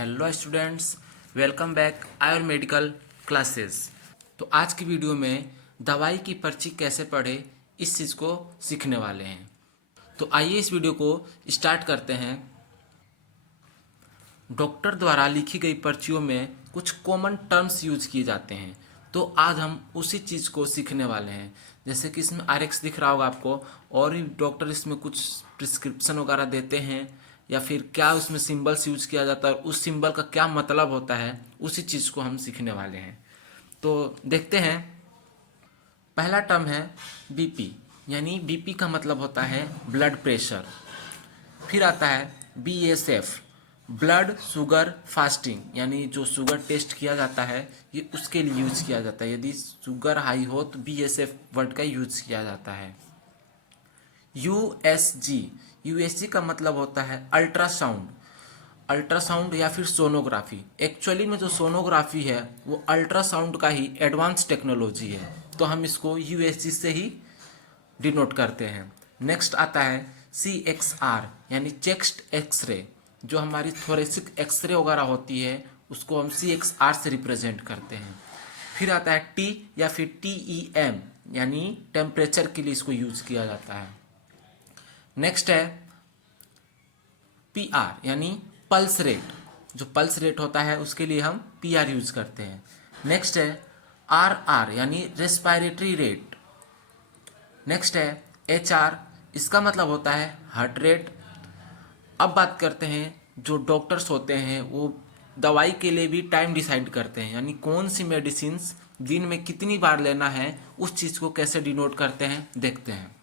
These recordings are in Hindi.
Hello students, welcome back our medical classes. तो आज की वीडियो में दवाई की पर्ची कैसे पढ़े इस चीज़ को सीखने वाले हैं। तो आइए इस वीडियो को स्टार्ट करते हैं। डॉक्टर द्वारा लिखी गई पर्चियों में कुछ कॉमन टर्म्स यूज किए जाते हैं, तो आज हम उसी चीज़ को सीखने वाले हैं। जैसे कि इसमें RX दिख रहा होगा आपको, और भी डॉक्टर इसमें कुछ प्रिस्क्रिप्शन वगैरह देते हैं, या फिर क्या उसमें सिंबल्स यूज किया जाता है और उस सिंबल का क्या मतलब होता है, उसी चीज़ को हम सीखने वाले हैं। तो देखते हैं। पहला टर्म है BP, यानी BP का मतलब होता है ब्लड प्रेशर। फिर आता है BSF, ब्लड शुगर फास्टिंग, यानी जो शुगर टेस्ट किया जाता है ये उसके लिए यूज किया जाता है। यदि शुगर हाई हो तो BSF वर्ड का यूज किया जाता है। USG का मतलब होता है अल्ट्रासाउंड। अल्ट्रासाउंड या फिर सोनोग्राफी। एक्चुअली में जो सोनोग्राफी है वो अल्ट्रासाउंड का ही एडवांस टेक्नोलॉजी है, तो हम इसको USG से ही डिनोट करते हैं। नेक्स्ट आता है CXR, यानी चेस्ट एक्सरे। जो हमारी थोरेसिक एक्सरे वगैरह होती है उसको हम CXR से रिप्रेजेंट करते हैं। फिर आता है T या फिर TEM, यानी टेम्परेचर के लिए इसको यूज किया जाता है। नेक्स्ट है PR, यानी पल्स रेट। जो पल्स रेट होता है उसके लिए हम PR यूज करते हैं। नेक्स्ट है RR, यानी रेस्पिरेटरी रेट। नेक्स्ट है HR, इसका मतलब होता है हार्ट रेट। अब बात करते हैं, जो डॉक्टर्स होते हैं वो दवाई के लिए भी टाइम डिसाइड करते हैं, यानी कौन सी मेडिसिन्स दिन में कितनी बार लेना है, उस चीज़ को कैसे डिनोट करते हैं देखते हैं।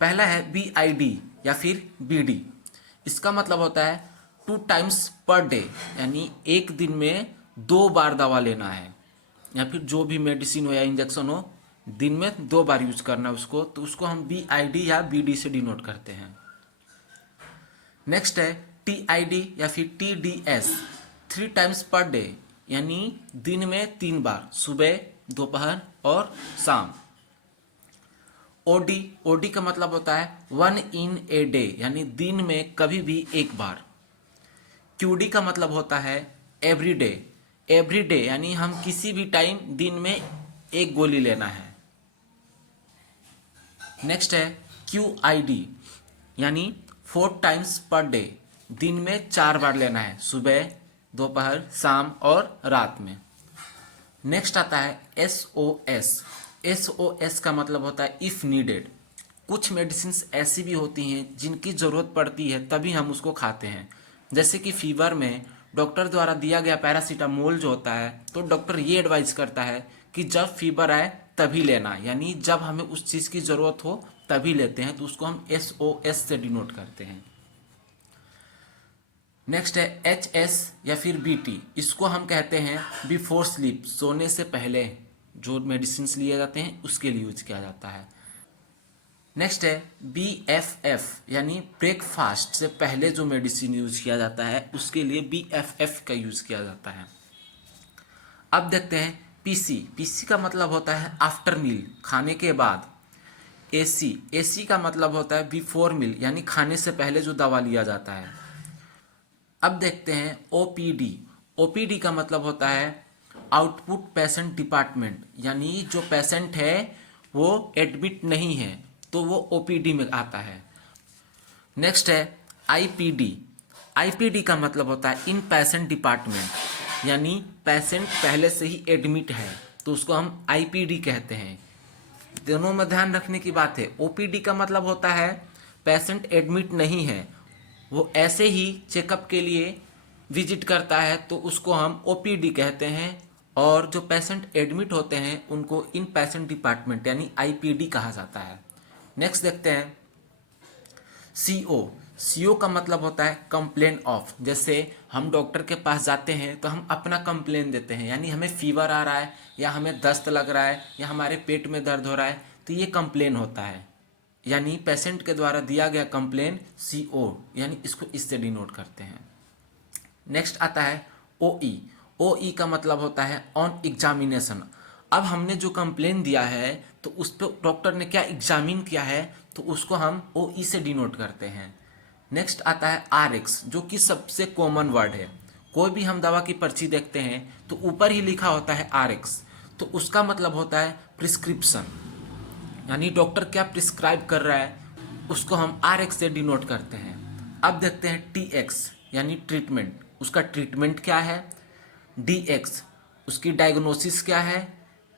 पहला है BID या फिर BD। इसका मतलब होता है 2 टाइम्स पर डे, यानी एक दिन में 2 बार दवा लेना है, या फिर जो भी मेडिसिन हो या इंजेक्शन हो दिन में 2 बार यूज करना है उसको, तो उसको हम BID या BD से डिनोट करते हैं। नेक्स्ट है TID या फिर TDS, 3 टाइम्स पर डे, यानी दिन में 3 बार, सुबह, दोपहर और शाम। OD का मतलब होता है 1 इन ए डे, यानी दिन में कभी भी एक बार। QD का मतलब होता है एवरी डे, यानी हम किसी भी टाइम दिन में एक गोली लेना है। नेक्स्ट है QID, यानी 4 टाइम्स पर डे, दिन में 4 बार लेना है, सुबह, दोपहर, शाम और रात में। नेक्स्ट आता है SOS का मतलब होता है इफ़ नीडेड। कुछ मेडिसिन्स ऐसी भी होती हैं जिनकी ज़रूरत पड़ती है तभी हम उसको खाते हैं। जैसे कि फीवर में डॉक्टर द्वारा दिया गया पैरासीटामोल जो होता है, तो डॉक्टर ये एडवाइस करता है कि जब फीवर आए तभी लेना, यानी जब हमें उस चीज़ की ज़रूरत हो तभी लेते हैं, तो उसको हम SOS से डिनोट करते हैं। नेक्स्ट है HS या फिर BT। इसको हम कहते हैं बिफोर स्लीप, सोने से पहले जो मेडिसिन लिए जाते हैं उसके लिए यूज किया जाता है। नेक्स्ट है BFF, यानी ब्रेकफास्ट से पहले जो मेडिसिन यूज किया जाता है उसके लिए BFF का यूज किया जाता है। अब देखते हैं PC का मतलब होता है आफ्टर मील, खाने के बाद। AC का मतलब होता है बिफोर मील, यानी खाने से पहले जो दवा लिया जाता है। अब देखते हैं OPD का मतलब होता है आउटपुट पेशेंट डिपार्टमेंट, यानी जो पेशेंट है वो एडमिट नहीं है तो वो OPD में आता है। नेक्स्ट है IPD का मतलब होता है इन पेशेंट डिपार्टमेंट, यानी पेशेंट पहले से ही एडमिट है तो उसको हम IPD कहते हैं। दोनों में ध्यान रखने की बात है। OPD का मतलब होता है पेशेंट एडमिट नहीं है, वो ऐसे ही चेकअप के लिए विजिट करता है तो उसको हम OPD कहते हैं, और जो पेशेंट एडमिट होते हैं उनको इन पेशेंट डिपार्टमेंट यानी IPD कहा जाता है। नेक्स्ट देखते हैं CO का मतलब होता है कंप्लेन ऑफ। जैसे हम डॉक्टर के पास जाते हैं तो हम अपना कंप्लेन देते हैं, यानी हमें फीवर आ रहा है या हमें दस्त लग रहा है या हमारे पेट में दर्द हो रहा है, तो ये कंप्लेन होता है, यानी पेशेंट के द्वारा दिया गया कंप्लेन CO, यानी इसको इससे डिनोट करते हैं। नेक्स्ट आता है OE का मतलब होता है ऑन एग्जामिनेशन। अब हमने जो कंप्लेन दिया है तो उस पर डॉक्टर ने क्या एग्जामिन किया है, तो उसको हम OE से डिनोट करते हैं। नेक्स्ट आता है RX, जो कि सबसे कॉमन वर्ड है। कोई भी हम दवा की पर्ची देखते हैं तो ऊपर ही लिखा होता है RX, तो उसका मतलब होता है प्रिस्क्रिप्शन, यानी डॉक्टर क्या प्रिस्क्राइब कर रहा है उसको हम RX से डिनोट करते हैं। अब देखते हैं TX यानी ट्रीटमेंट, उसका ट्रीटमेंट क्या है। DX उसकी डायग्नोसिस क्या है।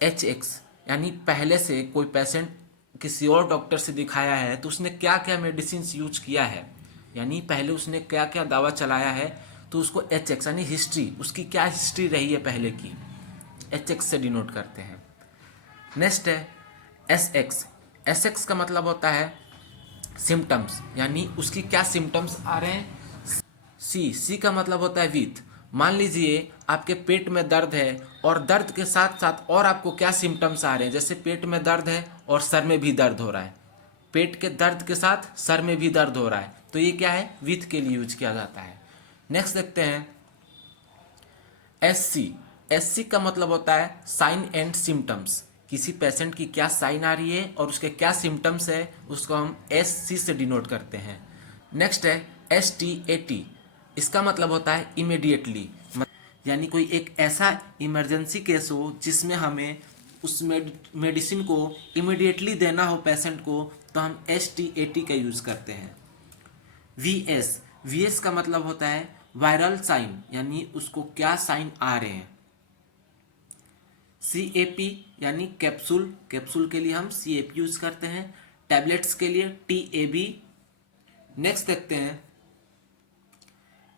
HX यानी पहले से कोई पेशेंट किसी और डॉक्टर से दिखाया है तो उसने क्या क्या मेडिसिन यूज किया है, यानी पहले उसने क्या क्या दवा चलाया है, तो उसको HX यानी हिस्ट्री, उसकी क्या हिस्ट्री रही है पहले की, HX से डिनोट करते हैं। नेक्स्ट है SX। SX का मतलब होता है सिम्टम्स, यानी उसकी क्या सिम्टम्स आ रहे हैं। C का मतलब होता है विथ। मान लीजिए आपके पेट में दर्द है और दर्द के साथ साथ और आपको क्या सिम्टम्स आ रहे हैं, जैसे पेट में दर्द है और सर में भी दर्द हो रहा है, पेट के दर्द के साथ सर में भी दर्द हो रहा है, तो ये क्या है, विथ के लिए यूज किया जाता है। नेक्स्ट देखते हैं SC का मतलब होता है साइन एंड सिम्टम्स, किसी पेशेंट की क्या साइन आ रही है और उसके क्या सिम्टम्स है उसको हम SC से डिनोट करते हैं। नेक्स्ट है STAT, इसका मतलब होता है इमीडिएटली, यानी कोई एक ऐसा इमरजेंसी केस हो जिसमें हमें उस मेडिसिन को इमीडिएटली देना हो पेशेंट को, तो हम STAT का यूज़ करते हैं। VS का मतलब होता है वायरल साइन, यानी उसको क्या साइन आ रहे हैं। CAP यानी कैप्सूल, कैप्सूल के लिए हम CAP यूज करते हैं। टैबलेट्स के लिए TAB। नेक्स्ट देखते हैं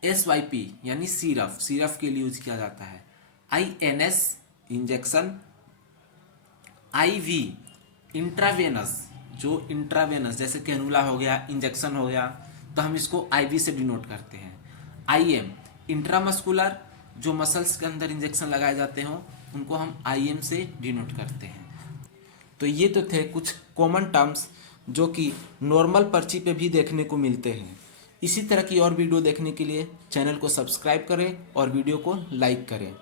SYP यानी सिरप, सिरप के लिए यूज किया जाता है। INS injection. IV इंट्रावेनस, जो इंट्रावेनस जैसे कैनुला हो गया, इंजेक्शन हो गया, तो हम इसको IV से डिनोट करते हैं। IM इंट्रामस्कुलर, जो मसल्स के अंदर इंजेक्शन लगाए जाते हों उनको हम IM से डिनोट करते हैं। तो ये तो थे कुछ कॉमन टर्म्स जो कि नॉर्मल पर्ची पे भी देखने को मिलते हैं। इसी तरह की और वीडियो देखने के लिए चैनल को सब्सक्राइब करें और वीडियो को लाइक करें।